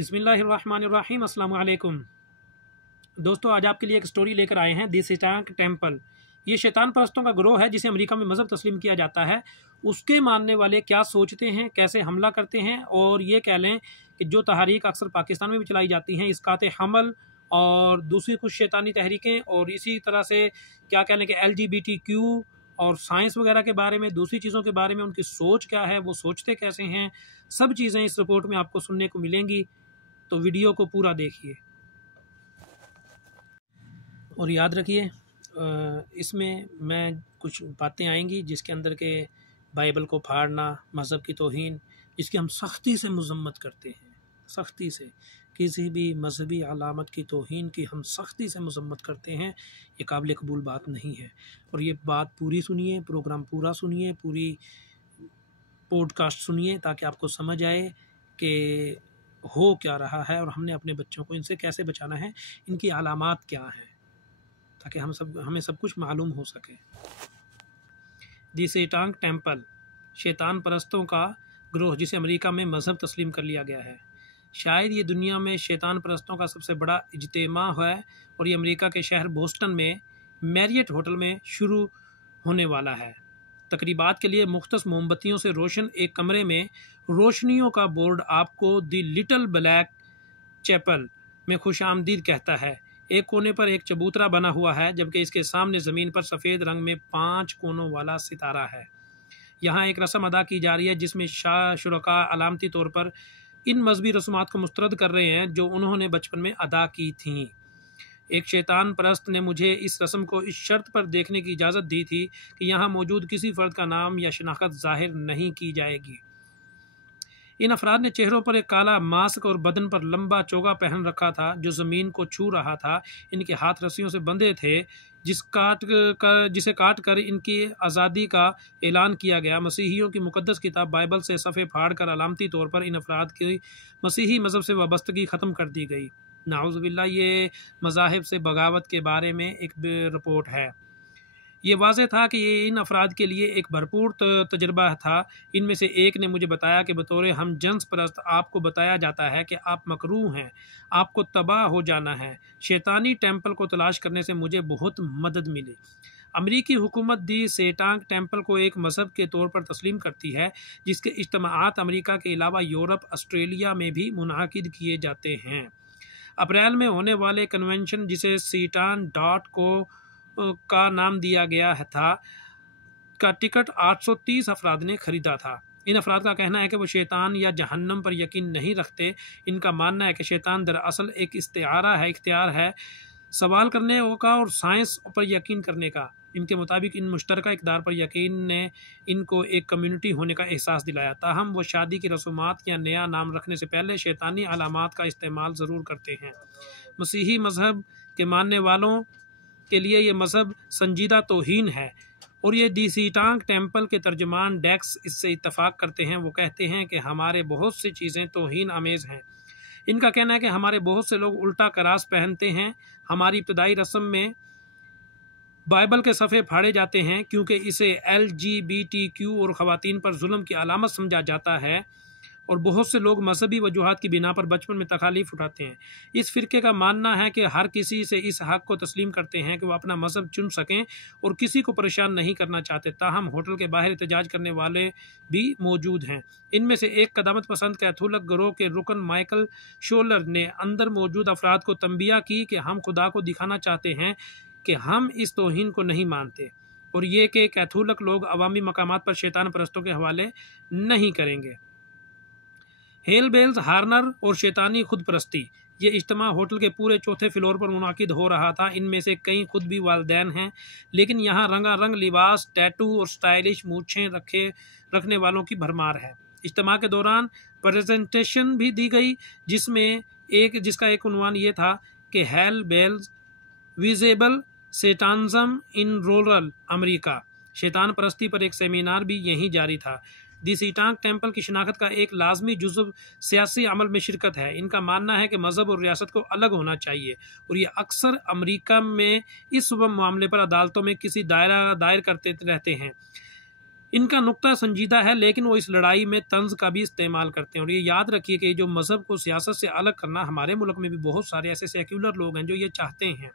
बिस्मिल्लाहिर्रहमानिर्रहीम, अस्सलाम वालेकुम। दोस्तों, आज आपके लिए एक स्टोरी लेकर आए हैं, दी सैटानिक टेम्पल। ये शैतान परस्तों का गिरोह है जिसे अमेरिका में मज़हब तस्लीम किया जाता है। उसके मानने वाले क्या सोचते हैं, कैसे हमला करते हैं, और ये कह लें कि जो तहरीक अक्सर पाकिस्तान में भी चलाई जाती हैं, इसकात हमल और दूसरी कुछ शैतानी तहरीकें, और इसी तरह से क्या कह लें कि LGBTQ और साइंस वगैरह के बारे में, दूसरी चीज़ों के बारे में उनकी सोच क्या है, वो सोचते कैसे हैं, सब चीज़ें इस रिपोर्ट में आपको सुनने को मिलेंगी। तो वीडियो को पूरा देखिए और याद रखिए, इसमें मैं कुछ बातें आएंगी जिसके अंदर के बाइबल को फाड़ना, मज़हब की तौहीन, जिसकी हम सख्ती से मजम्मत करते हैं, सख्ती से किसी भी मजहबी अलामत की तौहीन की हम सख्ती से मजम्मत करते हैं। ये काबिल कबूल बात नहीं है। और ये बात पूरी सुनिए, प्रोग्राम पूरा सुनिए, पूरी पॉडकास्ट सुनिए, ताकि आपको समझ आए कि हो क्या रहा है और हमने अपने बच्चों को इनसे कैसे बचाना है, इनकी अलामात क्या हैं, ताकि हमें सब कुछ मालूम हो सके। दी सैटानिक टेम्पल, शैतान परस्तों का गिरोह जिसे अमेरिका में मज़हब तस्लीम कर लिया गया है। शायद ये दुनिया में शैतान परस्तों का सबसे बड़ा इज्तिमा है और ये अमेरिका के शहर बोस्टन में मैरियट होटल में शुरू होने वाला है। तकरीबात के लिए मुख्तस मोमबत्तियों से रोशन एक कमरे में रोशनियों का बोर्ड आपको दी लिटिल ब्लैक चैपल में खुशामदीद कहता है। एक कोने पर एक चबूतरा बना हुआ है, जबकि इसके सामने ज़मीन पर सफ़ेद रंग में 5 कोनों वाला सितारा है। यहाँ एक रस्म अदा की जा रही है जिसमें शुरका अलामती तौर पर इन मजहबी रस्मात को मुस्तरद कर रहे हैं जो उन्होंने बचपन में अदा की थीं। एक शैतान परस्त ने मुझे इस रस्म को इस शर्त पर देखने की इजाज़त दी थी कि यहाँ मौजूद किसी फ़र्द का नाम या शनाख्त ज़ाहिर नहीं की जाएगी। इन अफराद ने चेहरों पर एक काला मास्क और बदन पर लंबा चोगा पहन रखा था जो ज़मीन को छू रहा था। इनके हाथ रस्सियों से बंधे थे जिसे काट कर इनकी आज़ादी का ऐलान किया गया। मसीहियों की मुकद्दस किताब बाइबल से सफ़े फाड़ कर अलामती तौर पर इन अफराद की मसीही मज़हब से वाबस्तगी ख़त्म कर दी गई। नाउज़ुबिल्लाह, ये मज़ाहिब से बगावत के बारे में एक रिपोर्ट है। ये वाज़ेह था कि ये इन अफराद के लिए एक भरपूर तजर्बा था। इनमें से एक ने मुझे बताया कि बतौर हम जन्स परस्त आपको बताया जाता है कि आप मकरूह हैं, आपको तबाह हो जाना है। शैतानी टेम्पल को तलाश करने से मुझे बहुत मदद मिली। अमरीकी हुकूमत दी सैटानिक टेम्पल को एक मज़हब के तौर पर तस्लीम करती है, जिसके इज्तिमाआत अमरीका के अलावा यूरोप, ऑस्ट्रेलिया में भी मुनाकिद किए जाते हैं। अप्रैल में होने वाले कन्वेंशन, जिसे सैटान.को का नाम दिया गया था, का टिकट 830 अफराद ने खरीदा था। इन अफराद का कहना है कि वो शैतान या जहन्नम पर यकीन नहीं रखते। इनका मानना है कि शैतान दरअसल एक इख्तियार है सवाल करने का और साइंस पर यकीन करने का। इनके मुताबिक इन मुश्तरका इक़दार पर यकीन ने इनको एक कम्युनिटी होने का एहसास दिलाया। ताहम वो शादी की रसूमात या नया नाम रखने से पहले शैतानी अलामात का इस्तेमाल ज़रूर करते हैं। मसीही मज़हब के मानने वालों के लिए ये मज़हब संजीदा तौहीन है और ये दी सैटानिक टेम्पल के तर्जमान डेक्स इससे इत्तफाक करते हैं। वो कहते हैं कि हमारे बहुत सी चीज़ें तौहीन आमेज़ हैं। इनका कहना है कि हमारे बहुत से लोग उल्टा करास पहनते हैं। हमारी इब्तदाई रस्म में बाइबल के सफ़े फाड़े जाते हैं क्योंकि इसे LGBTQ और ख़वातीन पर जुल्म की अलामत समझा जाता है और बहुत से लोग मजहबी वजूहात की बिना पर बचपन में तकालीफ उठाते हैं। इस फ़िरके का मानना है कि हर किसी से इस हक़ को तस्लीम करते हैं कि वह अपना मज़हब चुन सकें और किसी को परेशान नहीं करना चाहते। ताहम होटल के बाहर एहतजाज करने वाले भी मौजूद हैं। इनमें से एक कदामत पसंद कैथोलिक गिरोह के रुकन माइकल शोलर ने अंदर मौजूद अफराद को तंबिया की कि हम खुदा को दिखाना चाहते हैं कि हम इस तौहीन को नहीं मानते और ये कि कैथोलिक लोग अवामी मकामात पर शैतान परस्तों के हवाले नहीं करेंगे। हेल बेल्स, हार्नर और शैतानी खुद परस्ती, ये इज्तिमा होटल के पूरे चौथे फ्लोर पर मुनाकिद हो रहा था। इनमें से कई खुद भी वालिदैन हैं, लेकिन यहाँ रंगारंग लिबास, टैटू और स्टाइलिश मूछें रखने वालों की भरमार है। इज्तिमा के दौरान प्रेजेंटेशन भी दी गई जिसका एक उन्वान ये था कि hell bells visible satanism in rural America. शैतान परस्ती पर एक सेमिनार भी यहीं जारी था। दी सैटानिक टेम्पल की शिनाख्त का एक लाजमी जुज़व सियासी अमल में शिरकत है। इनका मानना है कि मज़हब और रियासत को अलग होना चाहिए और ये अक्सर अमेरिका में इस मामले पर अदालतों में किसी दायर करते रहते हैं। इनका नुक्ता संजीदा है, लेकिन वो इस लड़ाई में तंज का भी इस्तेमाल करते हैं। और ये याद रखिए कि जो मज़हब को सियासत से अलग करना, हमारे मुल्क में भी बहुत सारे ऐसे सेक्युलर लोग हैं जो ये चाहते हैं,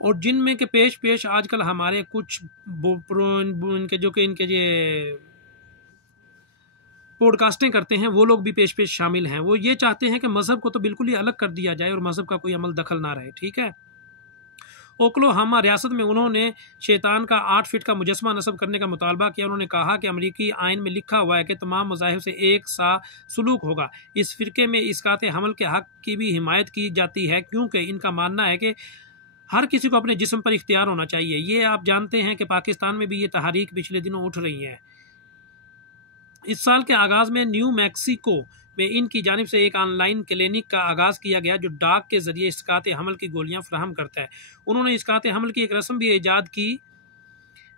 और जिनमें के पेश आजकल हमारे कुछ इनके ये पॉडकास्टें करते हैं, वो लोग भी पेश शामिल हैं। वो ये चाहते हैं कि मज़हब को तो बिल्कुल ही अलग कर दिया जाए और मज़हब का कोई अमल दखल ना रहे। ठीक है, ओक्लाहोमा रियासत में उन्होंने शैतान का 8 फीट का मुजस्मा नस्ब करने का मुतालबा किया। उन्होंने कहा कि अमरीकी आइन में लिखा हुआ है कि तमाम मज़ाहिब से एक सा सलूक होगा। इस फ़िरके में इस्कात हमल के हक़ की भी हिमायत की जाती है, क्योंकि इनका मानना है कि हर किसी को अपने जिस्म पर इख्तियार होना चाहिए। ये आप जानते हैं कि पाकिस्तान में भी ये तहरीक पिछले दिनों उठ रही है। इस साल के आगाज़ में न्यू मैक्सिको में इनकी जानिब से एक ऑनलाइन क्लिनिक का आगाज़ किया गया जो डाक के ज़रिए इस्कात हमल की गोलियां फ्राहम करता है। उन्होंने इस्कात हमल की एक रस्म भी ईजाद की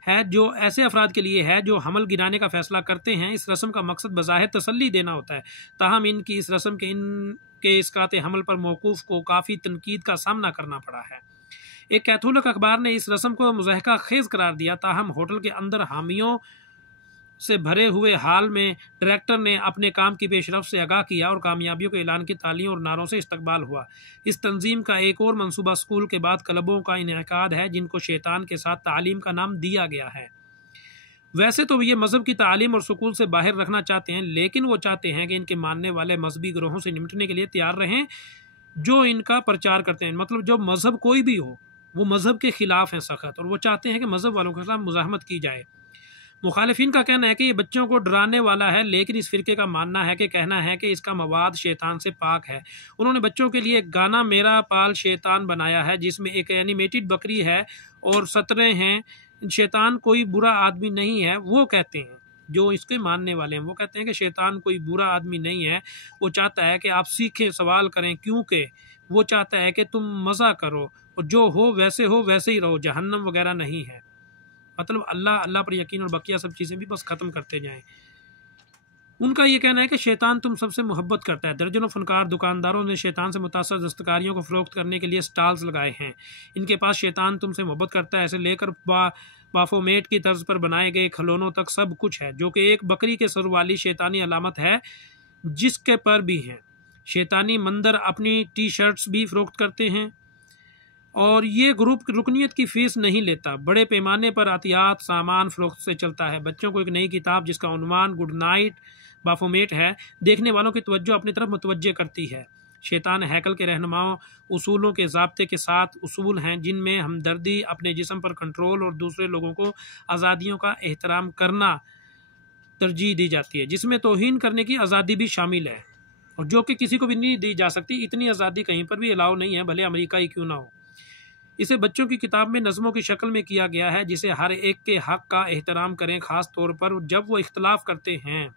है जो ऐसे अफराद के लिए है जो हमल गिराने का फैसला करते हैं। इस रस्म का मकसद बज़ाहिर तसल्ली देना होता है, ताहम इनकी इस रस्म के इस्कात हमल पर मौकूफ़ को काफ़ी तनकीद का सामना करना पड़ा है। एक कैथोलिक अखबार ने इस रस्म को मुज़ाहिका खेज़ करार दिया, ताहम होटल के अंदर हामियों से भरे हुए हाल में डायरेक्टर ने अपने काम की पेशरफ्त से आगाह किया और कामयाबियों के ऐलान की तालियों और नारों से इस्तकबाल हुआ। इस तंजीम का एक और मंसूबा स्कूल के बाद क्लबों का इनेकाद है, जिनको शैतान के साथ तालीम का नाम दिया गया है। वैसे तो ये मज़हब की तालीम और स्कूल से बाहर रखना चाहते हैं, लेकिन वो चाहते हैं कि इनके मानने वाले मजहबी ग्रोहों से निपटने के लिए तैयार रहें जो इनका प्रचार करते हैं। मतलब जो मज़हब कोई भी हो, वो मज़हब के ख़िलाफ़ हैं सख्त, और वो चाहते हैं कि मज़हब वालों के खिलाफ मुज़ाहमत की जाए। मुखालिफिन का कहना है कि ये बच्चों को डराने वाला है, लेकिन इस फिरके का मानना है कि कहना है कि इसका मवाद शैतान से पाक है। उन्होंने बच्चों के लिए एक गाना मेरा पाल शैतान बनाया है, जिसमें एक एनिमेटेड बकरी है और सतरें हैं। शैतान कोई बुरा आदमी नहीं है, वो कहते हैं, जो इसके मानने वाले हैं वो कहते हैं कि शैतान कोई बुरा आदमी नहीं है। वो चाहता है कि आप सीखें, सवाल करें, क्योंकि वो चाहता है कि तुम मज़ा करो और जो हो वैसे ही रहो, जहन्नम वगैरह नहीं है। मतलब अल्लाह पर यकीन और बकिया सब चीज़ें भी बस ख़त्म करते जाएं। उनका ये कहना है कि शैतान तुम सबसे मोहब्बत करता है। दर्जनों फनकार दुकानदारों ने शैतान से मुतासर दस्तकारियों को फ़रोख्त करने के लिए स्टॉल्स लगाए हैं। इनके पास शैतान तुमसे मोहब्बत करता है ऐसे लेकर बाफोमेट की तर्ज पर बनाए गए खिलौनों तक सब कुछ है, जो कि एक बकरी के सर वाली शैतानी अलामत है जिसके पर भी हैं। शैतानी मंदिर अपनी टी शर्ट्स भी फ़रोख्त करते हैं, और ये ग्रुप रुकनियत की फ़ीस नहीं लेता। बड़े पैमाने पर आतियात सामान फ़रोख्त से चलता है। बच्चों को एक नई किताब जिसका उन्वान गुड नाइट बाफोमेट है, देखने वालों की तवज्जो अपनी तरफ मुतवज्जे करती है। शैतान हैकल के रहनुमाओं उसूलों के ज़ाब्ते के साथ उसूल हैं, जिनमें हमदर्दी, अपने जिस्म पर कंट्रोल और दूसरे लोगों को आज़ादियों का एहतराम करना तरजीह दी जाती है, जिसमें तौहीन करने की आज़ादी भी शामिल है, और जो कि किसी को भी नहीं दी जा सकती। इतनी आज़ादी कहीं पर भी अलाउ नहीं है, भले अमेरिका ही क्यों ना हो। इसे बच्चों की किताब में नज़मों की शक्ल में किया गया है, जिसे हर एक के हक़ का एहतराम करें, ख़ास तौर पर जब वो इख्तलाफ करते हैं।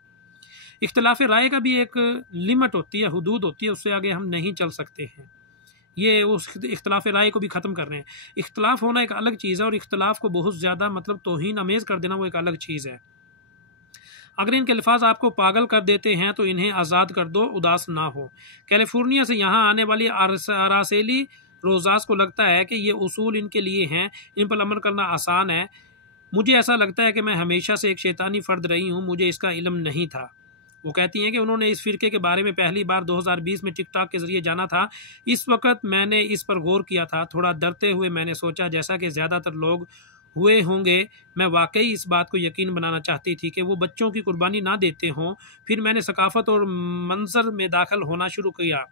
इख्तलाफ राय का भी एक लिमिट होती है, हुदूद होती है, उससे आगे हम नहीं चल सकते हैं। ये उस इख्तलाफ राय को भी ख़त्म कर रहे हैं। इख्तलाफ होना एक अलग चीज़ है, और इख्तलाफ को बहुत ज़्यादा मतलब तौहीन अमेज़ कर देना वो एक अलग चीज़ है। अगर इनके अल्फाज आपको पागल कर देते हैं तो इन्हें आज़ाद कर दो, उदास ना हो। कैलिफोर्निया से यहाँ आने वाली आरासेली रोजास को लगता है कि ये उसूल इनके लिए हैं, इन पर अमल करना आसान है। मुझे ऐसा लगता है कि मैं हमेशा से एक शैतानी फ़र्द रही हूँ, मुझे इसका इल्म नहीं था। वो कहती हैं कि उन्होंने इस फ़िरके के बारे में पहली बार 2020 में टिकटॉक के ज़रिए जाना था। इस वक्त मैंने इस पर गौर किया था। थोड़ा डरते हुए मैंने सोचा, जैसा कि ज़्यादातर लोग हुए होंगे, मैं वाकई इस बात को यकीन बनाना चाहती थी कि वो बच्चों की कुर्बानी ना देते हों। फिर मैंने सकाफ़त और मंजर में दाखिल होना शुरू किया।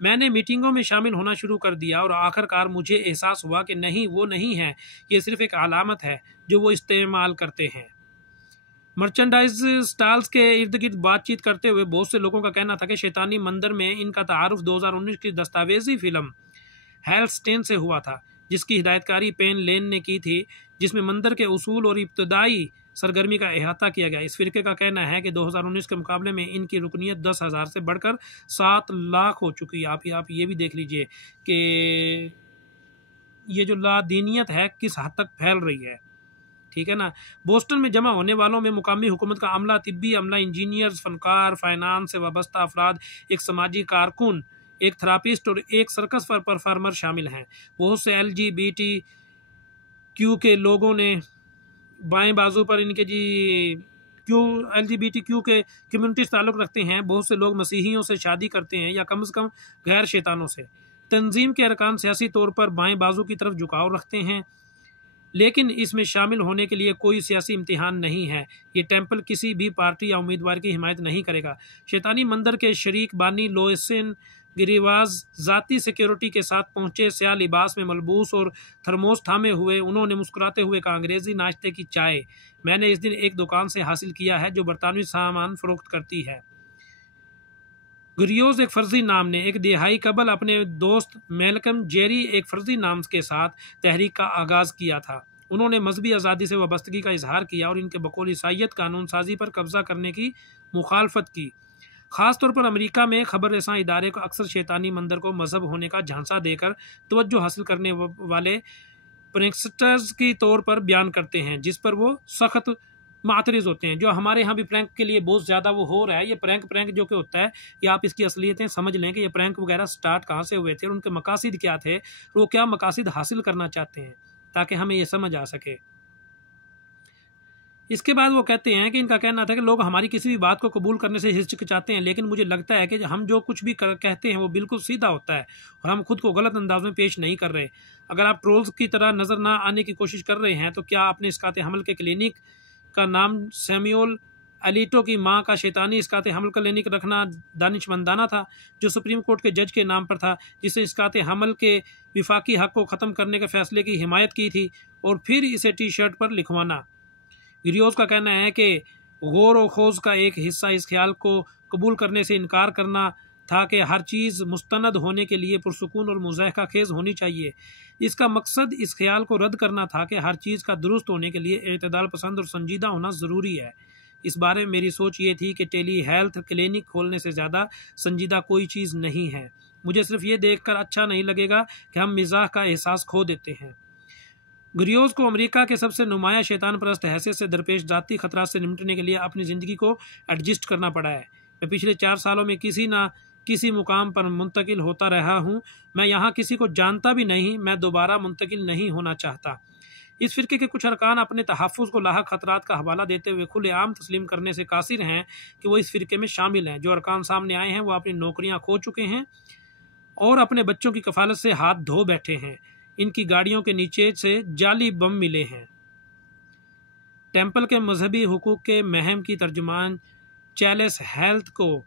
मैंने मीटिंगों में शामिल होना शुरू कर दिया, और आखिरकार मुझे एहसास हुआ कि नहीं, वो नहीं है, ये सिर्फ एक अलामत है जो वो इस्तेमाल करते हैं। मर्चेंडाइज स्टॉल्स के इर्द गिर्द बातचीत करते हुए बहुत से लोगों का कहना था कि शैतानी मंदिर में इनका तारुफ 2019 की दस्तावेजी फिल्म हेलस्टेन से हुआ था, जिसकी हिदायतकारी पेन लेन ने की थी, जिसमें मंदिर के उसूल और इब्तदाई सरगर्मी का अहाता किया गया। इस फिरके का कहना है कि 2019 के मुकाबले में इनकी रुकनियत 10,000 से बढ़कर 7 लाख हो चुकी है। आप ये भी देख लीजिए कि ये जो लादीनियत है किस हद तक फैल रही है। ठीक है ना। बोस्टन में जमा होने वालों में मुकामी हुकूमत का अमला, तिब्बी अमला, इंजीनियर्स, फनकार, फाइनेंस से वाबस्ता अफराद, एक समाजी कारकुन, एक थेरापिस्ट और एक सर्कस परफॉर्मर शामिल हैं। बहुत से LGBTQ के लोगों ने बाएं बाजू पर इनके जी LGBTQ के कम्युनिटी से ताल्लुक़ रखते हैं। बहुत से लोग मसीहियों से शादी करते हैं या कम से कम गैर शैतानों से। तंजीम के अरकान सियासी तौर पर बाएं बाजू की तरफ झुकाव रखते हैं, लेकिन इसमें शामिल होने के लिए कोई सियासी इम्तिहान नहीं है। ये टेम्पल किसी भी पार्टी या उम्मीदवार की हिमायत नहीं करेगा। शैतानी मंदिर के शरीक बानी लोएसिन गिरिवाज ज़ाती सिक्योरिटी के साथ पहुंचे, स्याह लिबास में मलबूस और थर्मोस थामे हुए। उन्होंने मुस्कुराते हुए कहा, अंग्रेजी नाश्ते की चाय मैंने इस दिन एक दुकान से हासिल किया है जो बरतानवी सामान फरोख्त करती है। गुरियोज एक फर्जी नाम ने एक दिहाई कबल अपने दोस्त मेलकम जेरी एक फर्जी नाम के साथ तहरीक का आगाज़ किया था। उन्होंने मजहबी आज़ादी से वाबस्तगी का इजहार किया और इनके बकौल ईसाइयत कानून साजी पर कब्जा करने की मुखालफत की। ख़ासतौर पर अमेरिका में खबर रसां इदारे को अक्सर शैतानी मंदिर को मजहब होने का झांसा देकर तवज्जो हासिल करने वाले प्रैंकस्टर्स की तौर पर बयान करते हैं, जिस पर वो सख्त मातरिज होते हैं। जो हमारे यहाँ भी प्रैंक के लिए बहुत ज़्यादा वो हो रहा है, ये प्रैंक जो कि होता है, ये आप इसकी असलियतें समझ लें कि ये प्रैंक वगैरह स्टार्ट कहाँ से हुए थे और उनके मकासद क्या थे, वो क्या मकासद हासिल करना चाहते हैं, ताकि हमें ये समझ आ सके। इसके बाद वो कहते हैं कि इनका कहना था कि लोग हमारी किसी भी बात को कबूल करने से हिचकिचाते हैं, लेकिन मुझे लगता है कि हम जो कुछ भी कहते हैं वो बिल्कुल सीधा होता है और हम खुद को गलत अंदाज में पेश नहीं कर रहे। अगर आप ट्रोल्स की तरह नज़र ना आने की कोशिश कर रहे हैं तो क्या आपने इस्काते हमल के क्लिनिक का नाम सैमुअल एलिटो की मां का शैतानी इस्काते हमल क्लिनिक रखना दानिशमंदाना था, जो सुप्रीम कोर्ट के जज के नाम पर था, जिसने इस्काते हमल के विफाकी हक को ख़त्म करने के फैसले की हिमायत की थी, और फिर इसे टी शर्ट पर लिखवाना। गिरियोज का कहना है कि गौर व खोज का एक हिस्सा इस ख्याल को कबूल करने से इनकार करना था कि हर चीज़ मुस्तनद होने के लिए पुरसुकून और मुज़ाहका खेज़ होनी चाहिए। इसका मकसद इस ख्याल को रद्द करना था कि हर चीज़ का दुरुस्त होने के लिए एतदाल पसंद और संजीदा होना ज़रूरी है। इस बारे में मेरी सोच ये थी कि टेली हेल्थ क्लिनिक खोलने से ज़्यादा संजीदा कोई चीज़ नहीं है। मुझे सिर्फ ये देखकर अच्छा नहीं लगेगा कि हम मिजाह का एहसास खो देते हैं। गुरियोज को अमेरिका के सबसे नुमाया शैतान परस्त हैसियत से दरपेश ज़ाती खतरात से निपटने के लिए अपनी ज़िंदगी को एडजस्ट करना पड़ा है। मैं पिछले 4 सालों में किसी न किसी मुकाम पर मुंतकिल होता रहा हूँ। मैं यहाँ किसी को जानता भी नहीं। मैं दोबारा मुंतकिल नहीं होना चाहता। इस फ़िरके के कुछ अरकान अपने तहफ़्फ़ुज़ को लाहक खतरात का हवाला देते हुए खुलेआम तस्लीम करने से कासिर हैं कि वो इस फ़िरके में शामिल हैं। जो अरकान सामने आए हैं वो अपनी नौकरियाँ खो चुके हैं और अपने बच्चों की कफ़ालत से हाथ धो बैठे हैं। इनकी गाड़ियों के नीचे से जाली बम मिले हैं। टेम्पल के मजहबी हुकूक के महम की तर्जुमान चैलेस हेल्थ को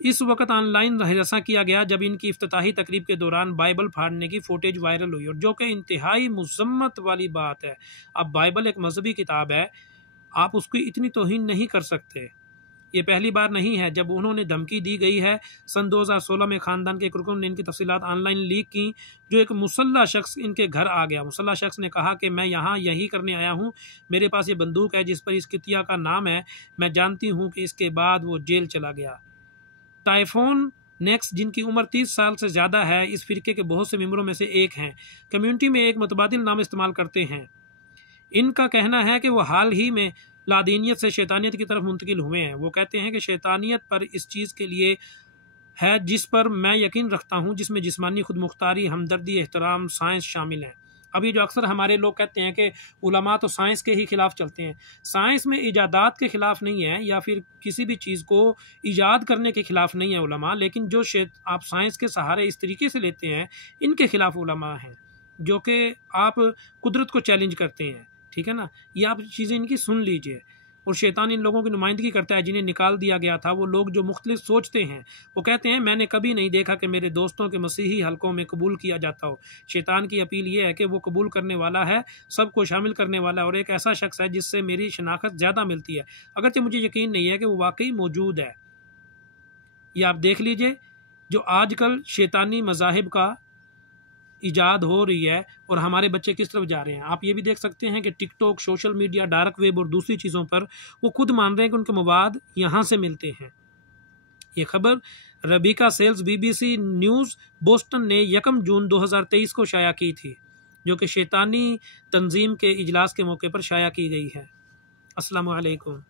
इस वक्त ऑनलाइन हिरासत किया गया जब इनकी इफ्तिताही तकरीब के दौरान बाइबल फाड़ने की फुटेज वायरल हुई, और जो कि इंतहाई मुज़म्मत वाली बात है। अब बाइबल एक मजहबी किताब है, आप उसकी इतनी तौहीन नहीं कर सकते। ये पहली बार नहीं है जब उन्होंने धमकी दी गई है। सन 2016 में ख़ानदान के एक रुकन ने इनकी तफसीलात ऑनलाइन लीक की, जो एक मुसल्ला शख्स इनके घर आ गया। मुसल्ला शख्स ने कहा कि मैं यहाँ यही करने आया हूँ, मेरे पास ये बंदूक है जिस पर इस कितिया का नाम है। मैं जानती हूँ कि इसके बाद वो जेल चला गया। टाइफोन नेक्स्ट, जिनकी उम्र 30 साल से ज़्यादा है, इस फ़िरके के बहुत से मेंबरों में से एक हैं। कम्युनिटी में एक मुतबादिल नाम इस्तेमाल करते हैं। इनका कहना है कि वो हाल ही में लादीनियत से शैतानियत की तरफ मुंतकिल हुए हैं। वो कहते हैं कि शैतानियत पर इस चीज़ के लिए है जिस पर मैं यकीन रखता हूँ, जिसमें जिस्मानी खुद मुख्तारी, हमदर्दी, एहतराम, साइंस शामिल हैं। अभी जो अक्सर हमारे लोग कहते हैं कि उलमा तो साइंस के ही खिलाफ चलते हैं। साइंस में इजादात के खिलाफ नहीं है या फिर किसी भी चीज़ को ईजाद करने के खिलाफ नहीं है उलमा, लेकिन जो आप साइंस के सहारे इस तरीके से लेते हैं, इनके खिलाफ उलमा हैं, जो कि आप कुदरत को चैलेंज करते हैं। ठीक है ना, ये आप चीज़ें इनकी सुन लीजिए। और शैतान इन लोगों की नुमाइंदगी करता है जिन्हें निकाल दिया गया था। वो लोग जो मुख्तलिफ सोचते हैं, वो कहते हैं मैंने कभी नहीं देखा कि मेरे दोस्तों के मसीही हलकों में कबूल किया जाता हो। शैतान की अपील ये है कि वो कबूल करने वाला है, सबको शामिल करने वाला है और एक ऐसा शख्स है जिससे मेरी शनाख्त ज़्यादा मिलती है, अगरचे मुझे यकीन नहीं है कि वो वाकई मौजूद है। ये आप देख लीजिए, जो आजकल शैतानी मज़ाहिब का इजाद हो रही है और हमारे बच्चे किस तरफ जा रहे हैं। आप ये भी देख सकते हैं कि TikTok, social media, dark web और दूसरी चीज़ों पर वो खुद मान रहे हैं कि उनके मवाद यहाँ से मिलते हैं। ये खबर रबीका सेल्स BBC न्यूज़ बोस्टन ने 1 जून 2023 को शाया की थी, जो कि शैतानी तंजीम के इजलास के मौके पर शाया की गई है। अस्सलामु अलैकुम।